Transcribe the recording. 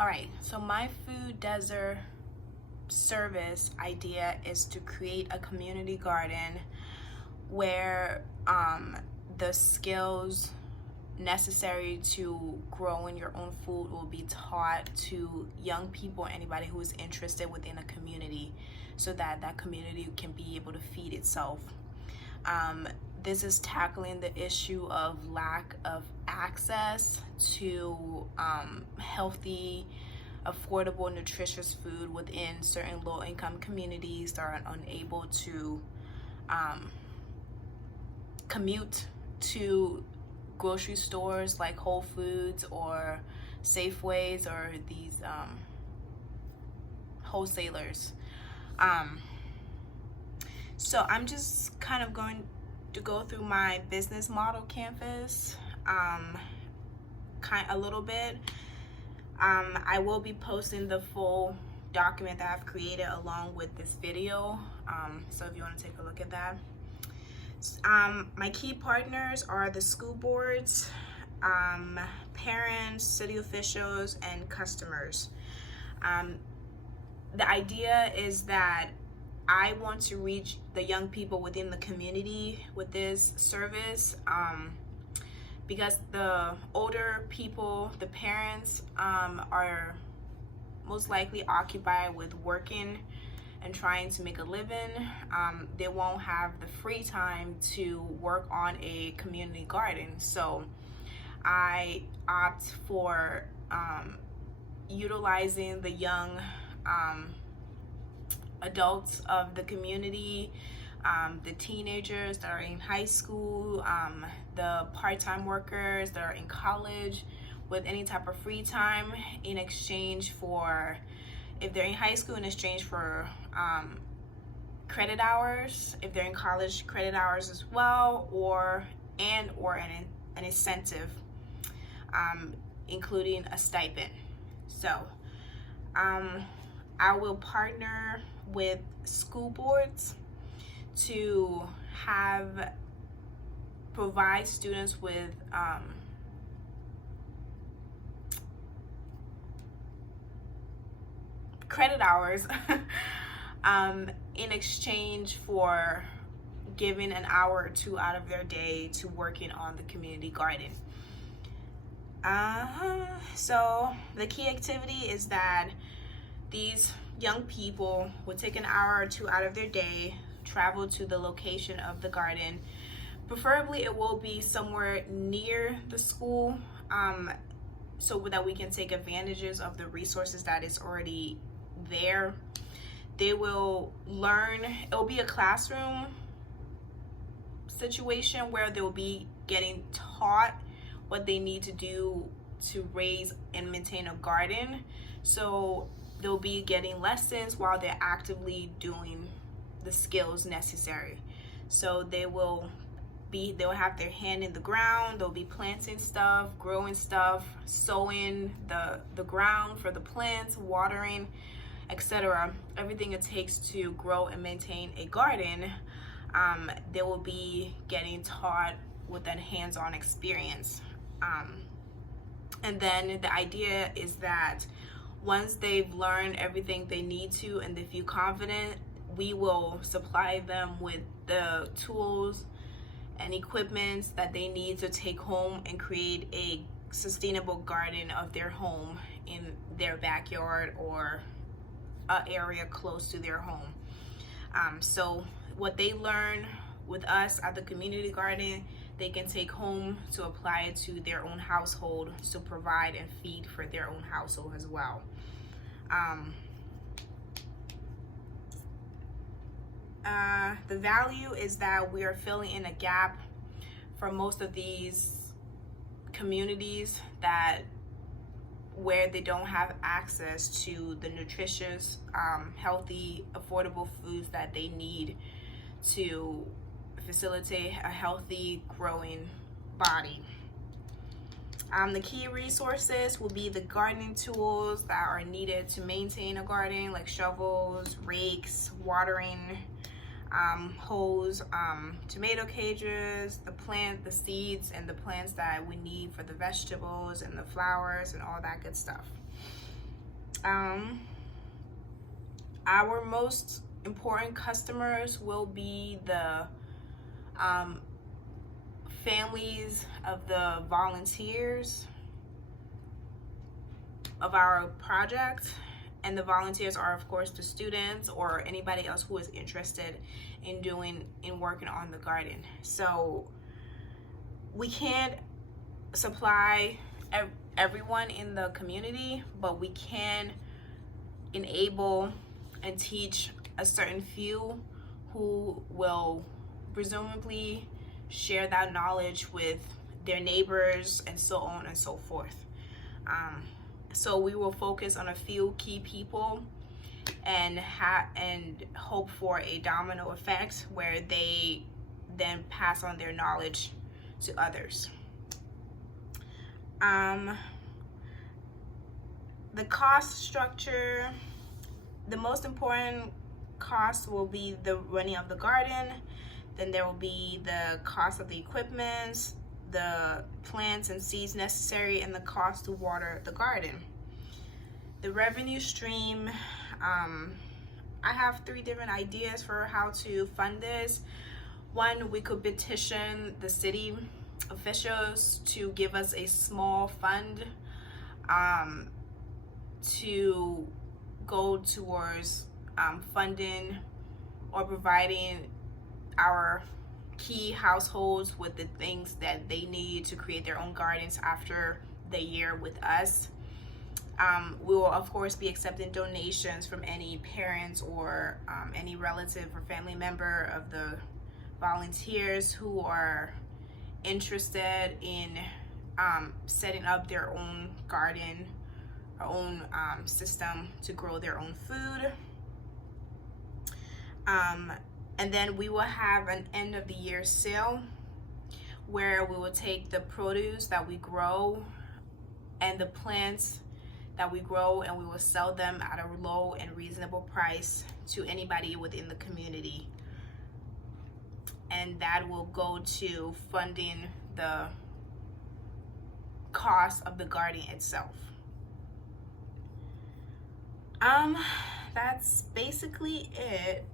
All right, so my food desert service idea is to create a community garden where the skills necessary to growing your own food will be taught to young people, anybody who is interested within a community, so that that community can be able to feed itself. This is tackling the issue of lack of access to healthy, affordable, nutritious food within certain low-income communities that are unable to commute to grocery stores like Whole Foods or Safeways or these wholesalers. So I'm just kind of going to go through my business model canvas a little bit. I will be posting the full document that I've created along with this video, so if you want to take a look at that. My key partners are the school boards, parents, city officials, and customers. The idea is that I want to reach the young people within the community with this service, because the older people, the parents, are most likely occupied with working and trying to make a living. They won't have the free time to work on a community garden. So I opt for utilizing the young adults of the community, the teenagers that are in high school, the part-time workers that are in college with any type of free time, in exchange for, if they're in high school, in exchange for credit hours, if they're in college, credit hours as well, or an incentive, including a stipend. So I will partner with school boards to provide students with credit hours in exchange for giving an hour or two out of their day to working on the community garden. So the key activity is that these young people would take an hour or two out of their day, travel to the location of the garden. Preferably it will be somewhere near the school, so that we can take advantages of the resources that is already there. They will learn, it'll be a classroom situation where they'll be getting taught what they need to do to raise and maintain a garden. So they'll be getting lessons while they're actively doing the skills necessary. So they'll have their hand in the ground, they'll be planting stuff, growing stuff, sowing the ground for the plants, watering, etc. Everything it takes to grow and maintain a garden, they will be getting taught with that hands-on experience. And then the idea is that once they've learned everything they need to and they feel confident, we will supply them with the tools and equipment that they need to take home and create a sustainable garden of their home in their backyard or an area close to their home. So what they learn with us at the community garden, they can take home to apply it to their own household, to provide and feed for their own household as well. The value is that we are filling in a gap for most of these communities where they don't have access to the nutritious, healthy, affordable foods that they need to facilitate a healthy, growing body. The key resources will be the gardening tools that are needed to maintain a garden, like shovels, rakes, watering hose, tomato cages, the seeds and the plants that we need for the vegetables and the flowers and all that good stuff. Um, our most important customers will be the families of the volunteers of our project, and the volunteers are of course the students or anybody else who is interested in working on the garden. So we can't supply everyone in the community, but we can enable and teach a certain few who will presumably share that knowledge with their neighbors and so on and so forth. So we will focus on a few key people and hope for a domino effect where they then pass on their knowledge to others. The cost structure, the most important cost will be the running of the garden. Then there will be the cost of the equipment, the plants and seeds necessary, and the cost to water the garden. The revenue stream, I have 3 different ideas for how to fund this. One, we could petition the city officials to give us a small fund to go towards funding or providing our key households with the things that they need to create their own gardens after the year with us. We will of course be accepting donations from any parents or any relative or family member of the volunteers who are interested in setting up their own garden, our own system to grow their own food. And then we will have an end of the year sale where we will take the produce that we grow and the plants that we grow, and we will sell them at a low and reasonable price to anybody within the community. And that will go to funding the cost of the garden itself. That's basically it.